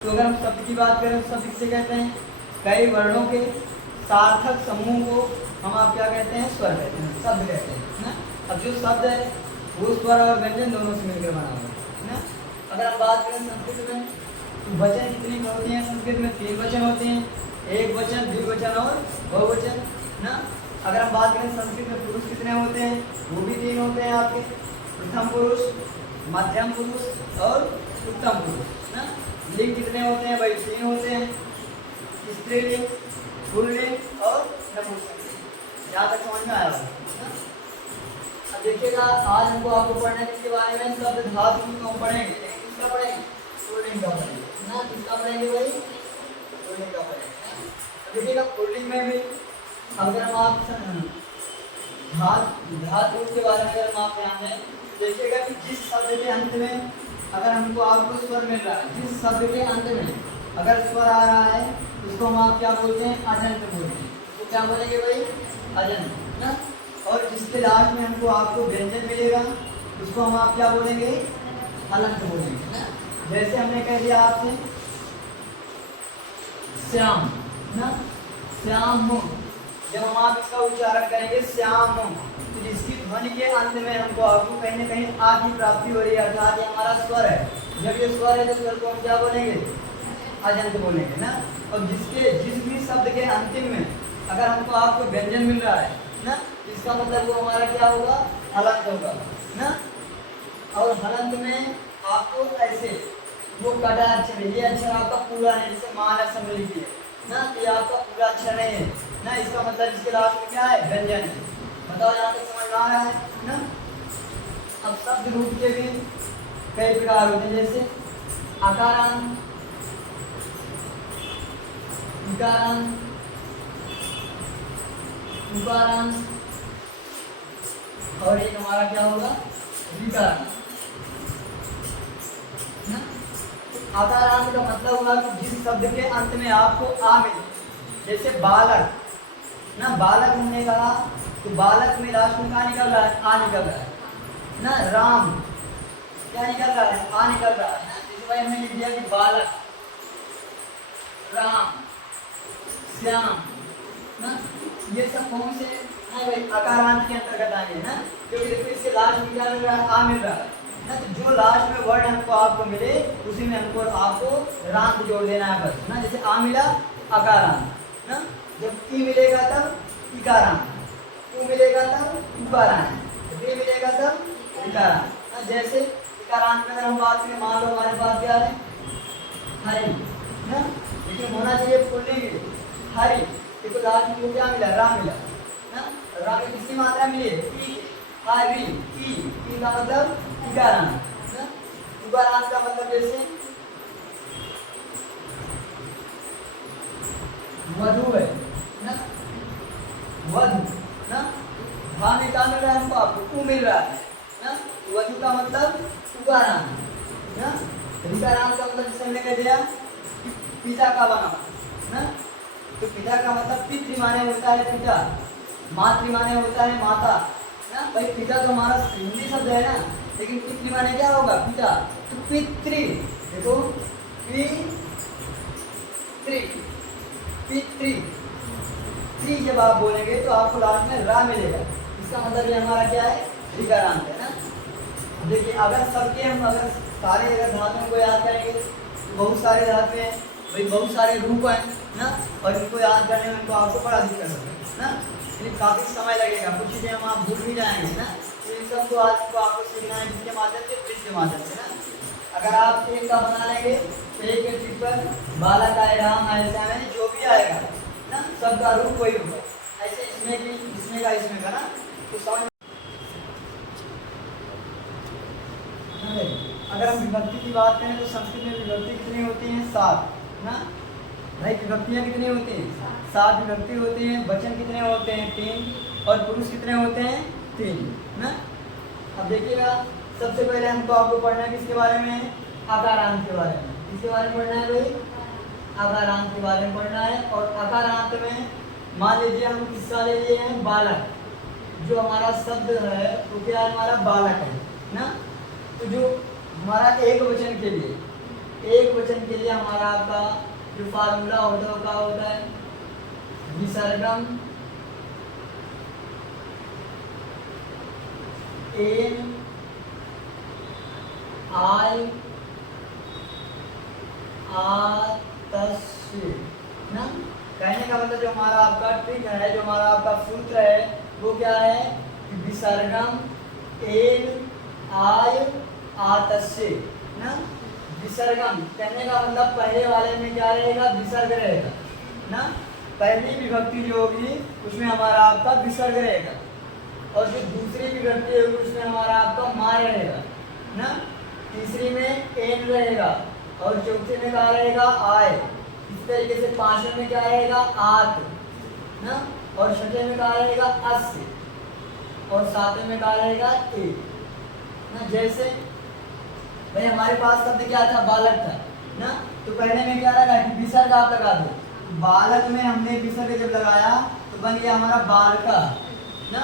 तो अगर हम शब्द की बात करें तो शब्द किसे कहते हैं? कई वर्णों के सार्थक समूह को हम आप क्या कहते हैं? स्वर कहते हैं, शब्द कहते हैं ना। अब जो शब्द है वो स्वर और व्यंजन दोनों से मिलकर बना हुआ है ना। अगर हम बात करें संस्कृत में तो वचन कितने होते हैं? संस्कृत में 3 वचन होते हैं, एक वचन, द्विवचन और बहुवचन ना। अगर हम बात करें संस्कृत में पुरुष कितने होते हैं? वो भी 3 होते हैं आपके, प्रथम पुरुष, मध्यम पुरुष और उत्तम पुरुष ना। लिंग कितने होते हैं भाई? 3 होते हैं, स्त्रीलिंग, पुल्लिंग और नपुंसकलिंग। यहाँ तक समझ में आया होगा। अब देखिएगा आज हमको आपको पढ़ना है इसके बारे में शब्द धातु को हम पढ़ेंगे, लेकिन किसका पढ़ेंगे? पुल्लिंग का पढ़ेंगे ना। किसका पढ़ेंगे भाई? पुल्लिंग का पढ़ेंगे। देखिएगा पुल्लिंग में भी अगर हम आप धातु के बारे में अगर हम आप ध्यान दें, देखिएगा कि जिस शब्द के अंत में अगर हमको आपको स्वर मिल रहा है, जिस शब्द के अंत में अगर स्वर आ रहा है उसको हम आप क्या बोलते हैं? अजंत बोलते हैं। तो क्या बोलेंगे भाई? अजंत ना। और जिसके लास्ट में हमको आपको व्यंजन मिलेगा उसको हम आप क्या बोलेंगे? हलंत बोलेंगे ना। जैसे हमने कह दिया आपसे श्याम ना, श्याम, जब हम आप इसका उच्चारण करेंगे श्याम, तो जिसकी ध्वनि के अंत में हमको आपको कहीं ना कहीं आ की प्राप्ति हो रही है, अर्थात ये हमारा स्वर है। जब ये स्वर है तो स्वर को हम क्या बोलेंगे? अजंत बोलेंगे ना। और जिस भी शब्द के अंतिम में अगर हमको आपको व्यंजन मिल रहा है ना, इसका मतलब वो हमारा क्या होगा? हलंत होगा ना। और हलंत में आपको ऐसे वो कटा अक्षर, ये अक्षर आपका पूरा नहीं, जैसे मान सम्मिलित है ना, ये आपका पूरा अक्षर नहीं है ना। इसका मतलब इसके लास्ट में क्या है? व्यंजन है। बताओ यहाँ तक समझ में आ रहा है ना। अब शब्द रूप के भी कई प्रकार होते हैं, जैसे आकारांत, इकारांत, उकारांत और एक हमारा क्या होगा? विकारांत ना। आकारांत का मतलब हुआ कि जिस शब्द के अंत में आपको आ मिले, जैसे बालक ना, बालक हमने कहा तो बालक में लास्ट में क्या निकल रहा है? आ निकल रहा है ना। राम क्या निकल रहा है? आ निकल रहा है। इस वजह हमने लिख दिया कि बालक, राम, श्याम ना, ये सब कौन से आकारांत के अंतर्गत आएंगे ना, क्योंकि देखो इसके लास्ट में क्या मिल रहा है? आ मिल रहा है ना। तो जो लास्ट में वर्ड हमको आपको मिले उसी में हमको आपको रांत जोड़ देना है बस ना। जैसे आ मिला अकारांत ना, जब ई मिलेगा तब इकारांत, उ मिलेगा तब उकारांत, वे मिलेगा तब इकारांत ना। जैसे इकारांत में अगर हम बात करें, मान लो हमारे पास क्या है? हरि ना, लेकिन होना चाहिए पुल्लिंग हरि, देखो लास्ट में क्या मिला? रा मिला ना। रा में किसकी मात्रा मिली है? ई, हरि, ई का मतलब इकारांत ना। उकारांत का मतलब जैसे वधु है ना, वधु ना। भा में क्या मिल रहा है हमको? आपको उ मिल रहा है ना। वधु का मतलब उकारांत ना। ऋकारांत का मतलब जैसे हमने कह दिया पिता का बना ना, तो पिता का मतलब पितृ माने होता है पिता, मातृ माने होता है माता ना। भाई पिता तो हमारा हिंदी शब्द है ना, लेकिन पितृ माने क्या होगा? पिता। तो पितृ, देखो पितृ, पितृ जब आप बोलेंगे तो आपको लास्ट में रा मिलेगा। इसका मतलब ये हमारा क्या है? ऋकारांत है ना। देखिए अगर सबके हम अगर सारे अगर धातुओं को याद करेंगे तो बहुत सारे धातु हैं भाई, बहुत सारे रूप हैं ना, और इनको याद करने में तो आपको बड़ा दिक्कत होगा ना, इसलिए काफ़ी समय लगेगा, कुछ चीज़ें हम आप भूल भी जाएंगे ना। तो इन सबको आज को आपको सीखना है जिसके माध्यम से, ब्रिज के माध्यम से ना। अगर आप एक का बना लेंगे तो एक के ट्रिक पर बालक आए, राम आए, श्याम आए, जो भी आएगा ना सबका रूप वही होगा। ऐसे इसमें भी, इसमें का इसमें का ना, तो समझ। अगर हम विभक्ति की बात करें तो संस्कृत में विभक्ति कितनी होती हैं? 7 ना भाई। विभक्तियाँ कितनी होती हैं? 7 विभक्ति होती हैं। वचन कितने होते हैं? 3। और पुरुष कितने होते हैं? 3 ना। अब देखिएगा सबसे पहले हमको आपको पढ़ना है किसके बारे में? आकारांत के बारे में। किसके बारे में पढ़ना है भाई? आकारांत के बारे में पढ़ना है। और आकारांत में मान लीजिए हम किसका ले लिए हैं? बालक, जो हमारा शब्द है वो क्या है? हमारा बालक है ना। तो जो हमारा एक वचन के लिए एक वचन के लिए हमारा आपका जो फार्मूला होता है वो क्या होता है, विसर्गम एन आई आतस्य ना। कहने का मतलब जो हमारा आपका ट्रिक है, जो हमारा आपका सूत्र है वो क्या है कि विसर्गम एन आय आतस्य ना। विसर्गम कहने का मतलब पहले वाले में क्या रहेगा, विसर्ग रहेगा ना। पहली विभक्ति जो होगी उसमें हमारा आपका विसर्ग रहेगा और जो दूसरी विभक्ति होगी उसमें हमारा आपका मा रहेगा ना। तीसरी में एन रहेगा और चौथे में क्या रहेगा, आय। इसी तरीके से पांचवें में क्या रहेगा, आत ना। और छठे में क्या रहेगा, अस्य। और सातवें में क्या रहेगा, ए ना। जैसे भाई हमारे पास शब्द क्या था, बालक था ना। तो पहले में क्या लगा कि विसर्ग आप लगा दो, बालक में हमने विसर्ग जब लगाया तो बन गया हमारा बालका ना।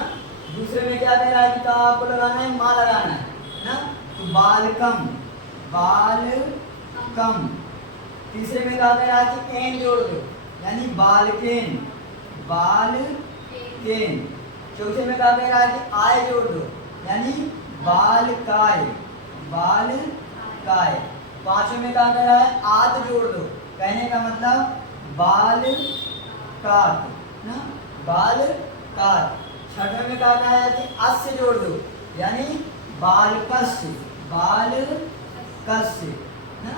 दूसरे में क्या कह रहा है कि आपको लगाना है, माँ लगाना है ना। तो बालकम बालकम। तीसरे में क्या कह रहा है कि एन जोड़ दो, यानी बालकेन बालकेन। चौथे में क्या कह रहा है कि आय जोड़ दो, यानी बालकाय बालकाय। पांचवें में क्या कह रहा है, आत जोड़ दो, कहने का मतलब बालकात ना, बालकात। छठवें में क्या कहा है कि अस्य जोड़ दो, यानी बालकस्य बालकस्य ना।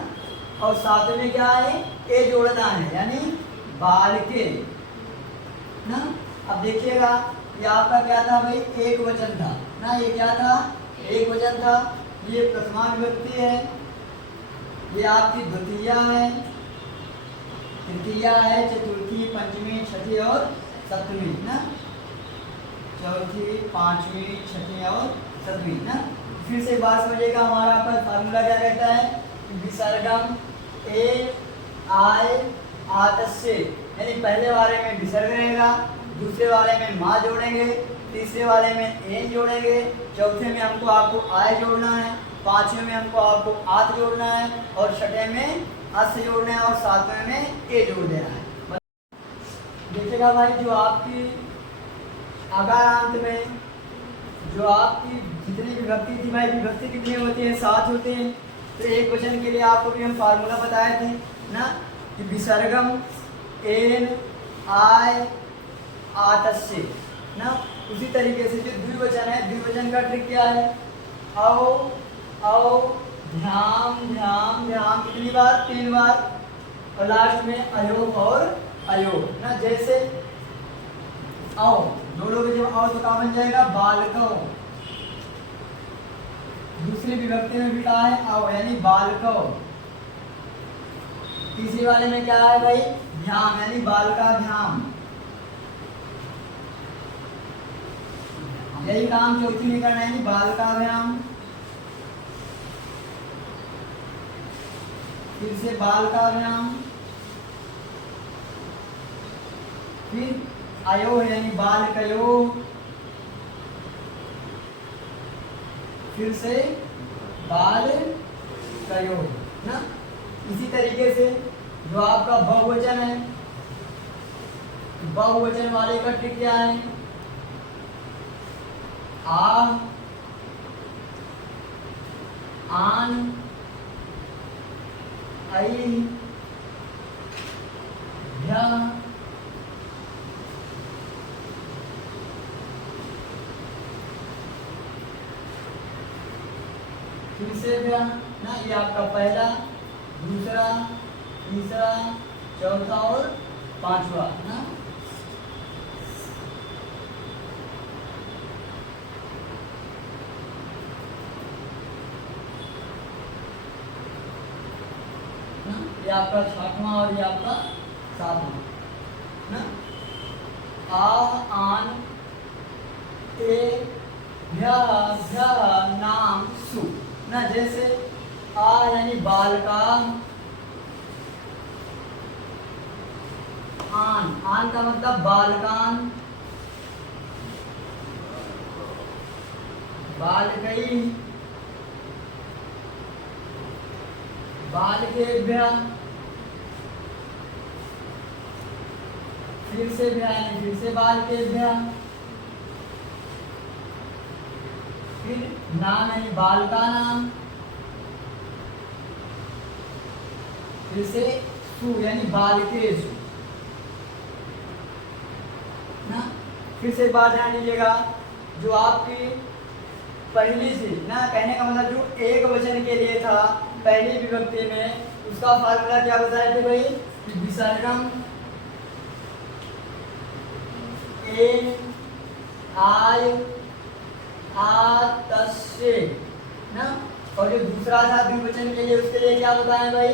और सातवें में क्या है, ए जोड़ना है, यानी बालके ना। अब देखिएगा ये आपका क्या था भाई, एक वचन था ना। ये क्या था, एक वचन था। ये प्रथमा विभक्ति है, ये आपकी द्वितीया है, तृतीया है, चतुर्थी, पंचमी, छठी और सप्तमी ना। चौथी, पांचवी, छठी और सप्तमी ना। फिर से एक बात समझिएगा, हमारा पर फार्मूला क्या कहता है, विसर्गम ए आय आतस्य, यानी पहले वाले में विसर्ग रहेगा, दूसरे वाले में माँ जोड़ेंगे, तीसरे वाले में एन जोड़ेंगे, चौथे में हमको आपको आय जोड़ना है, पांचवें में हमको आपको आत जोड़ना है और छठे में अस्य जोड़ना है और सातवें में ए जोड़ देना है। देखिएगा भाई, जो आपकी अगारांत में जो आपकी जितनी विभक्ति थी भाई, विभक्ति कितनी होती है, 7 होती है। तो एक वचन के लिए आपको भी हम फार्मूला बताए थे ना कि विसर्गम एन आय आतस्य ना। उसी तरीके से जो द्विवचन है, द्विवचन का ट्रिक क्या है, औ औ ध्यान ध्यान ध्यान, कितनी बार, 3 बार, और लास्ट में अयोग और अयोग ना। जैसे औ दो लोग जब औ तो क्या बन जाएगा, बालको। दूसरी विभक्ति में भी कहा है औ, यानी बालको। तीसरी वाले में क्या है भाई, ध्यान, यानी बालका ध्यान। यही काम चौथी में करना है, यानी बालकाभ्याम। फिर से बालकाभ्याम, फिर अयो यानी बालकयो, फिर से बालकयो ना। इसी तरीके से जो आपका बहुवचन है, बहुवचन वाले का ट्रिक क्या है, आ आन आई भ्या फिर से भ्या ना। ये आपका पहला, दूसरा, तीसरा, चौथा और पांचवा ना। ये आपका छठवां और ये आपका सातवां ना। आ आन ए भ्या भ्या नाम सु ना। जैसे आ यानी बालका, आन आन का मतलब बालकान, बालकई, बालकेभ्यः, फिर से भ्या यानी फिर से बालकेभ्यः, फिर नाम यानी बालकानां, फिर से सु यानी बालकेषु ना। फिर से बात ध्यान दीजिएगा, जो आपकी पहली चीज ना, कहने का मतलब जो एक वचन के लिए था पहली विभक्ति में, उसका फार्मूला क्या बताए थे भाई, विसर्गम ए आय आ तस्य ना। और जो दूसरा था द्विवचन के लिए, उसके लिए क्या बताएं भाई,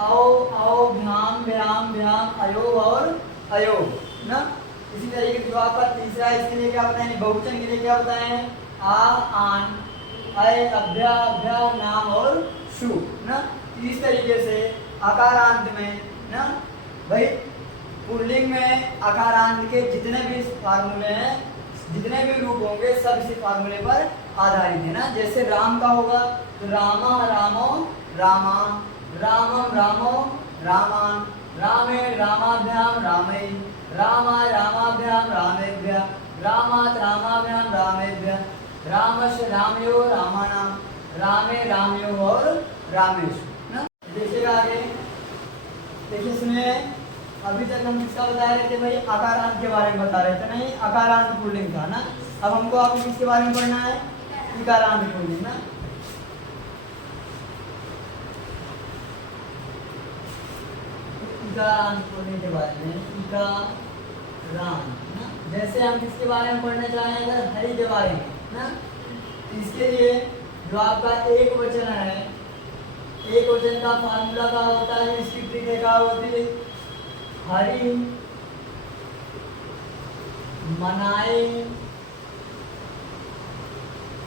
औ औ भ्याम भ्याम भ्याम अयो और अयो ना। इसी तरीके से जो आपका तीसरा है, इसके लिए क्या बताएं, बहुवचन के लिए क्या बताएं, आ आन अय अभ्या अभ्या नाम और शु ना। इस तरीके से आकारांत में ना भाई, पुल्लिंग में आकारांत के जितने भी फार्मूले हैं, जितने भी रूप होंगे, सब इसी फार्मूले पर आधारित है ना। जैसे राम का होगा तो रामा रामो रामा, रामम रामो रामान, रामे रामाभ्याम रामै, रामाय रामाभ्याम रामेभ्यः, रामात् रामाभ्याम रामेभ्यः, रामस्य रामयो रामानां, रामे रामयो और रामेषु ना। देखिएगा आगे, देखिए सुनिए, अभी तक हम किसका बता रहे थे भाई, आकारांत के बारे में बता रहे थे, नहीं आकारांत पुल्लिंग था ना। अब हमको आपको किसके बारे में पढ़ना है, इकारांत पुल्लिंग ना। इकारांत पुल्लिंग के बारे में, इकारांत ना। जैसे हम किसके बारे में पढ़ना चाहें, अगर हरि के बारे में ना, इसके लिए जो आपका एक वचन है, एक वचन का फार्मूला क्या होता है, इसकी ट्रिक क्या होती है, हरि मनाए,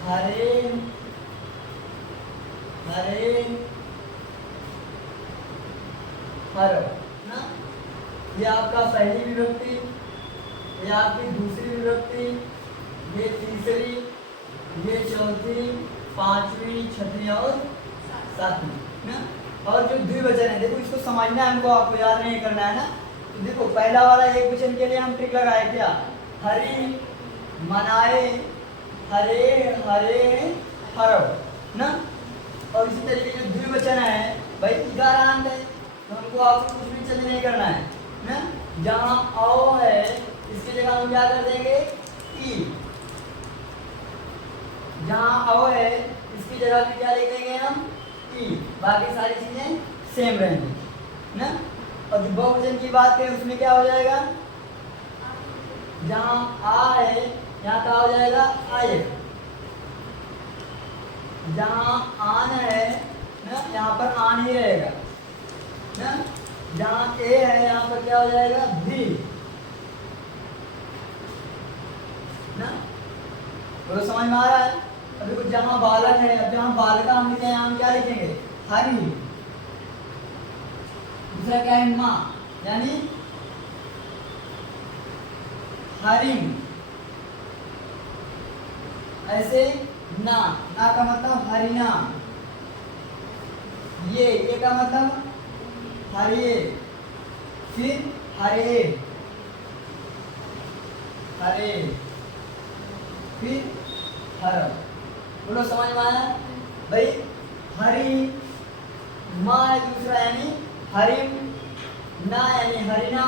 हरे हरे हर ना। ये आपका पहली विभक्ति, ये आपकी दूसरी विभक्ति, ये तीसरी, ये चौथी, पांचवी, छठी और सातवीं ना। और जो द्विवचन है, देखो इसको समझना है हमको, आपको याद नहीं करना है ना। तो देखो पहला वाला एक वचन के लिए हम ट्रिक लगाए क्या, हरि मनाए, हरे हरे हर ना। और इसी तरीके जो द्विवचन है भाई, इकारांत है, तो हमको आपको कुछ भी चेंज नहीं करना है ना। जहाँ औ है इसकी जगह हम क्या कर देंगे, ई। जहाँ औ है इसकी जगह पे क्या लिख देंगे हम, ई। बाकी सारी चीजें सेम रहेंगी ना। और जो बहुवचन की बात करें उसमें क्या हो जाएगा, जहाँ आ है यहाँ क्या हो जाएगा, आय। जहाँ आन है ना, यहाँ पर आन ही रहेगा ना। जहाँ ए है यहाँ पर क्या हो जाएगा, भी ना। तो समझ में आ रहा है। अभी कुछ जहाँ बालक है, अब जहाँ बालका हम लिखे, यहाँ हम क्या लिखेंगे, हरि। दूसरा क्या है, माँ, यानी हरिम। ऐसे ना, ना का मतलब हरिनाम, ये का मतलब हरिये, फिर हरे हरे, फिर हर। बोलो समझ में आया भाई। हरि माँ है दूसरा, यानी हरिम, ना यानी हरिना,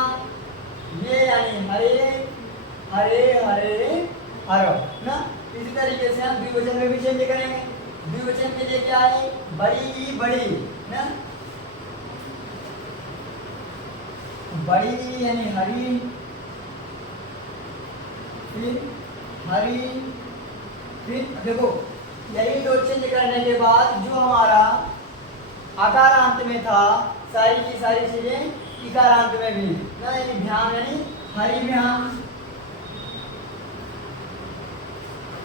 ये यानी हरे हरे हरे हर ना। इसी तरीके से हम द्विवचन में भी चेंज करेंगे। द्विवचन के लिए क्या है, बड़ी बड़ी ना, बड़ी यानी हरि, फिर हरि, फिर देखो यही दो चेंज करने के बाद जो हमारा आकारांत में था, सारी की सारी चीजें इकारांत में भी ना, यानी ध्यान यानी हरि भ्याम,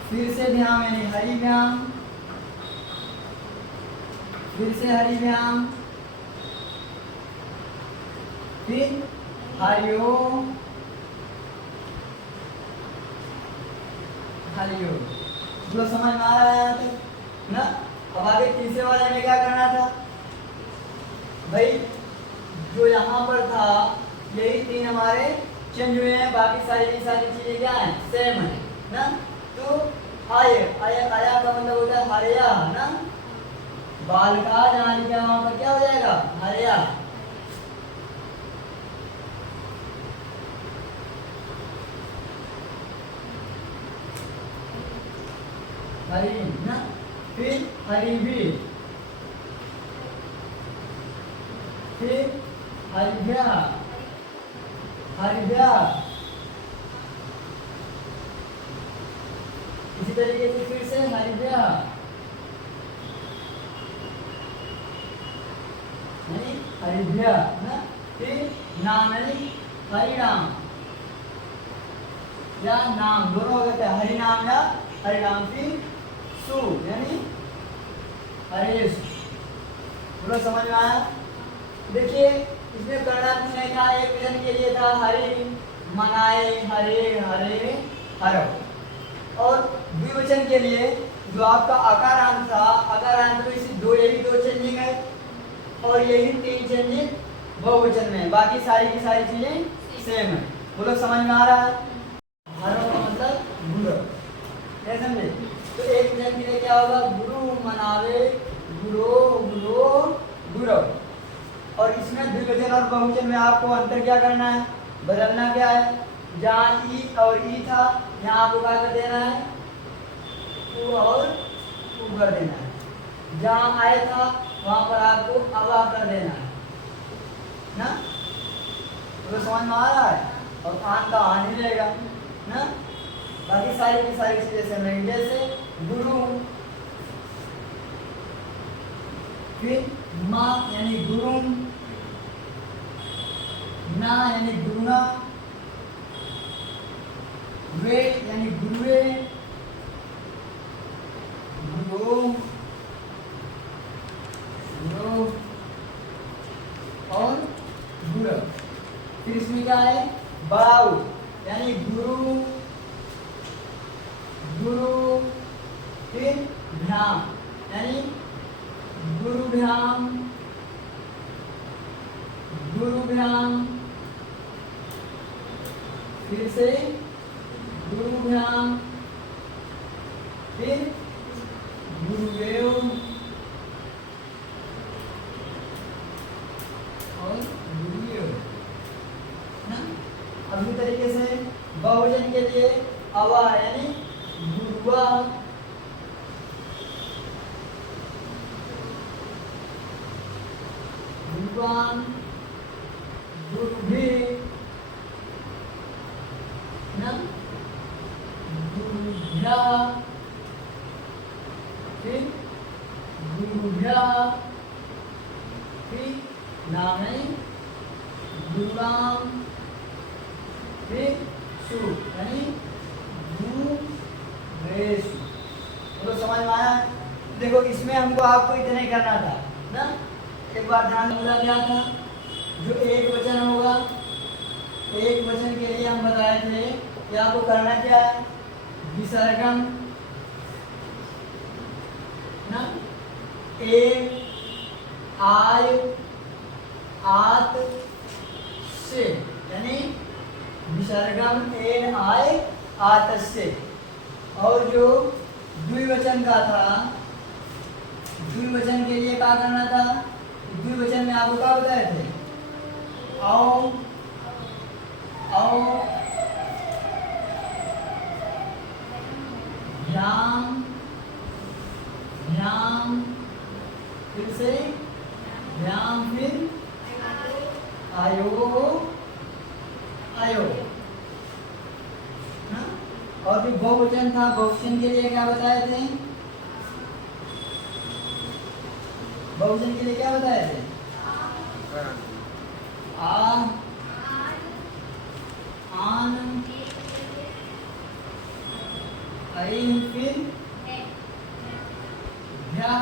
फिर से ध्यान यानी हरि भ्याम, फिर से हरि भ्याम, फिर हरिओम हरिओम। जो समझ में आ रहा है ना। अब आगे तीसरे वाले में क्या करना था, भाई जो यहाँ पर था यही 3 हमारे चेंज हुए हैं, बाकी सारी की सारी चीजें क्या है, सेम है ना। तो आय आया आया का मतलब होता है हरिया ना, बाल का जहाँ लिखा वहां पर क्या हो जाएगा, हरिया। हरी ना, फिर हरी भी, फिर हरिभ्या, हरिभ्या। इसी तरीके से फिर से हरिभ्या, यानी हरिभ्या ना, फिर नाम यानी हरिनाम या नाम दोनों हो जाते हैं, हरिनाम या हरिनाम। फिर सु यानी हरीश। पूरा समझ में आया। देखिए इसमें करना कुछ नहीं था, एक वचन के लिए था हरि मनाए, हरे हरे हरव। और द्विवचन के लिए जो आपका अकारांत था, अकारांत में इसी यही दो चेंजिंग है और यही 3 चेंजिंग बहुवचन में, बाकी सारी की सारी चीजें सेम है। बोलो समझ में आ रहा है। हरव का मतलब गुरु, क्या समझे। तो एक वचन के लिए क्या होगा, गुरु मनावे, गुरो गुरो गुरव। और इसमें द्विवचन और बहुवचन में आपको अंतर क्या करना है, बदलना क्या है। जहाँ ई और ई था यहाँ आपको क्या कर देना है, उ और उ कर देना है। जहाँ आए था वहां पर आपको अवा कर देना है ना। तो समझ में आ रहा है। और आन का आन ही रहेगा ना, बाकी सारी की सारी चीजें सेम रहेंगी। जैसे गुरु, फिर माँ यानी गुरुम, ना यानी गुरुना, वे यानी गुरुवे, गुरु गुरु और गुरु। फिर इसमें क्या है, बाऊ यानी गुरु गुरु, फिर भ्याम यानी गुरु भ्याम, गुरु भ्याम, फिर से गुरु भ्याम, फिर गुरुदेव और गुरुदेव ना। अभी तरीके से बहुवचन के लिए अवा यानी गुरुआ, गुरुवान, गुरुभि ना, गुरुभ्या, फिर गुरुभ्या, फिर नाम है गुरुराम, फिर सु यानी गुरेशु। तो समझ में आया। देखो इसमें हमको आपको इतना ही करना था ना। एक बार ध्यान बोला गया था, जो एक वचन होगा, एक वचन के लिए हम बताए थे कि आपको करना क्या है, विसर्गम ना, ए आय आत से यानी विसर्गम एन आय आत से। और जो द्विवचन का था, द्विवचन के लिए क्या करना था, द्विवचन में आपको क्या बताए थे, आओ आओ, ध्यान ध्यान, फिर से ध्यान, फिर आयो आयो ना। और जो बहुवचन था, बहुवचन के लिए क्या बताए थे, बहुवचन के लिए क्या बताए थे, आ आन, ऐन, फिर भ्या,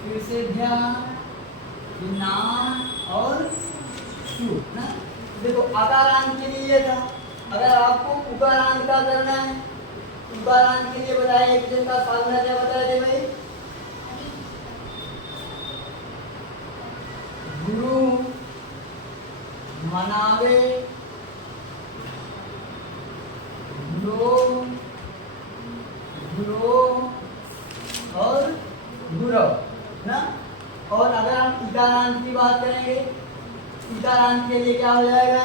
फिर से भ्या, फिर नाम और सु ना। देखो अकारांत के लिए था, अगर आपको उकारांत का करना है, उकारांत के लिए बताया एक वचन का फार्मूला क्या बताया थे भाई, गुरु, मनावे, गुरो, गुरो और गुरव ना। और अगर हम इकारांत की बात करेंगे, इकारांत के लिए क्या हो जाएगा?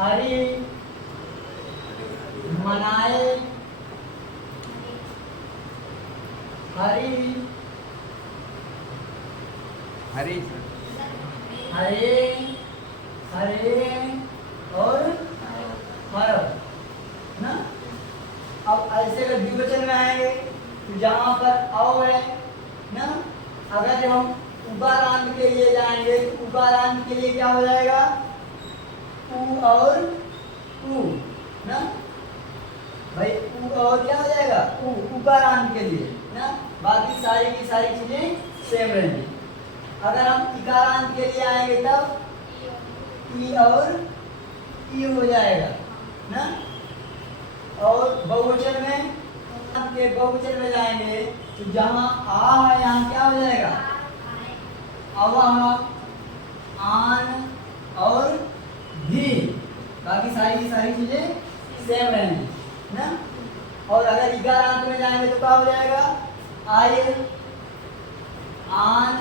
हरि, मनाए, हरि, हरी हरे, हरे और हर ना। अब ऐसे अगर द्विवचन में आएंगे तो जहां पर अव है ना, अगर जब हम उकारांत के लिए जाएंगे तो उकारांत के लिए क्या हो जाएगा? उ और उ ना भाई, उ और क्या हो जाएगा? उ, उकारांत के लिए ना। बाकी सारी की सारी चीजें सेम रहेंगी। अगर हम इकारांत के लिए आएंगे तब ई और ई हो जाएगा ना। और बहुवचन में, के बहुवचन में जाएंगे तो जहां आ है यहाँ क्या हो जाएगा? अवह, आन और भी। बाकी सारी की सारी चीजें सेम रहेंगी ना। और अगर इकारांत में जाएंगे तो क्या हो जाएगा? आय, आन,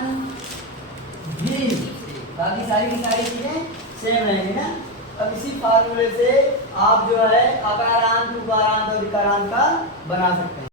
भी। बाकी सारी की सारी चीजें सेम रहेंगी ना। अब इसी फार्मूले से आप जो है अकारांत, उकारांत और इकारांत का बना सकते हैं।